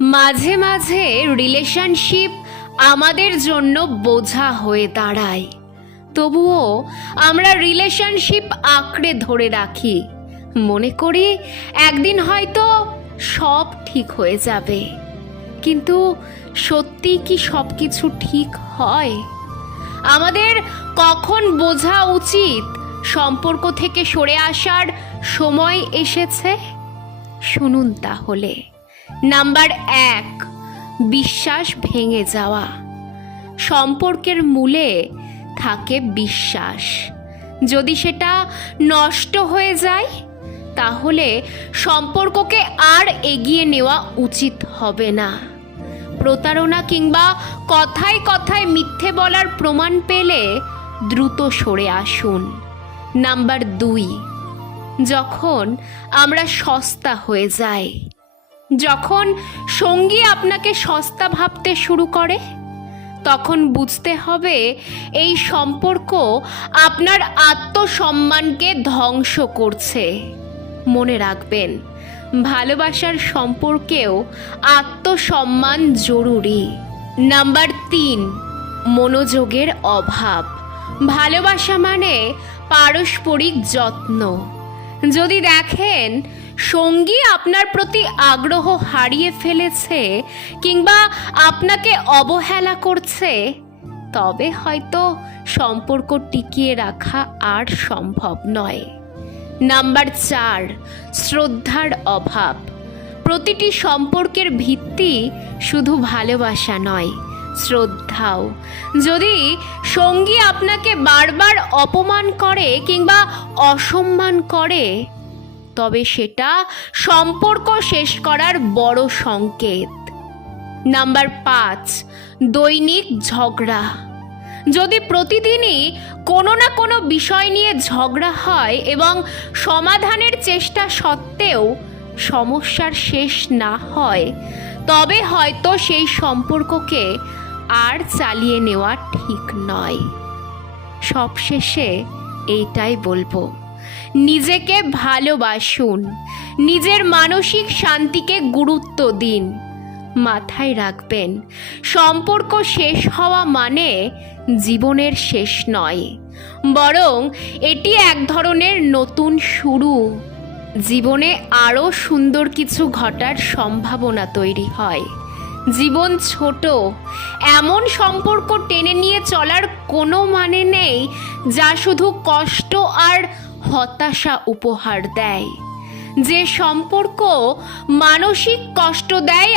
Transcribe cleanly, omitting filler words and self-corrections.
মাঝে মাঝে রিলেশনশিপ আমাদের জন্য বোঝা হয়ে দাঁড়ায়, তবুও আমরা রিলেশনশিপ আঁকড়ে ধরে রাখি, মনে করি একদিন হয়তো সব ঠিক হয়ে যাবে। কিন্তু সত্যি কি সব কিছু ঠিক হয়? আমাদের কখন বোঝা উচিত সম্পর্ক থেকে সরে আসার সময় এসেছে? শুনুন তাহলে। নাম্বার 1, বিশ্বাস ভেঙে যাওয়া। সম্পর্কের মূলে থাকে বিশ্বাস। যদি সেটা নষ্ট হয়ে যায়, তাহলে সম্পর্ককে আর এগিয়ে নেওয়া উচিত হবে না। প্রতারণা কিংবা কথায় কথায় মিথ্যে বলার প্রমাণ পেলে দ্রুত সরে আসুন। নাম্বার 2, যখন আমরা সস্তা হয়ে যাই। যখন সঙ্গী আপনাকে সস্তা ভাবতে শুরু করে, তখন বুঝতে হবে এই সম্পর্ক আপনার আত্মসম্মানকে ধ্বংস করছে। মনে রাখবেন, ভালোবাসার সম্পর্কেও আত্মসম্মান জরুরি। নাম্বার 3, মনোযোগের অভাব। ভালোবাসা মানে পারস্পরিক যত্ন। যদি দেখেন সঙ্গী আপনার প্রতি আগ্রহ হারিয়ে ফেলেছে কিংবা আপনাকে অবহেলা করছে, তবে হয়তো সম্পর্ক টিকিয়ে রাখা আর সম্ভব নয়। নাম্বার 4, শ্রদ্ধার অভাব। প্রতিটি সম্পর্কের ভিত্তি শুধু ভালোবাসা নয়, শ্রদ্ধাও। যদি সঙ্গী আপনাকে বারবার অপমান করে কিংবা অসম্মান করে, তবে সেটা সম্পর্ক শেষ করার বড় সংকেত। নাম্বার 5, দৈনিক ঝগড়া। যদি প্রতিদিনই কোনো না কোনো বিষয় নিয়ে ঝগড়া হয় এবং সমাধানের চেষ্টা সত্ত্বেও সমস্যার শেষ না হয়, তবে হয়তো সেই সম্পর্ককে আর চালিয়ে নেওয়া ঠিক নয়। সবশেষে এইটাই বলবো, নিজেকে ভালোবাসুন, নিজের মানসিক শান্তিকে গুরুত্ব দিন। মাথায় রাখবেন, সম্পর্ক শেষ হওয়া মানে জীবনের শেষ নয়, বরং এটি এক ধরনের নতুন শুরু। জীবনে আরও সুন্দর কিছু ঘটার সম্ভাবনা তৈরি হয়। জীবন ছোট, এমন সম্পর্ক টেনে নিয়ে চলার কোনো মানে নেই যা শুধু কষ্ট আর হতাশা উপহার দেয়। যে সম্পর্ক মানসিক কষ্ট দেয়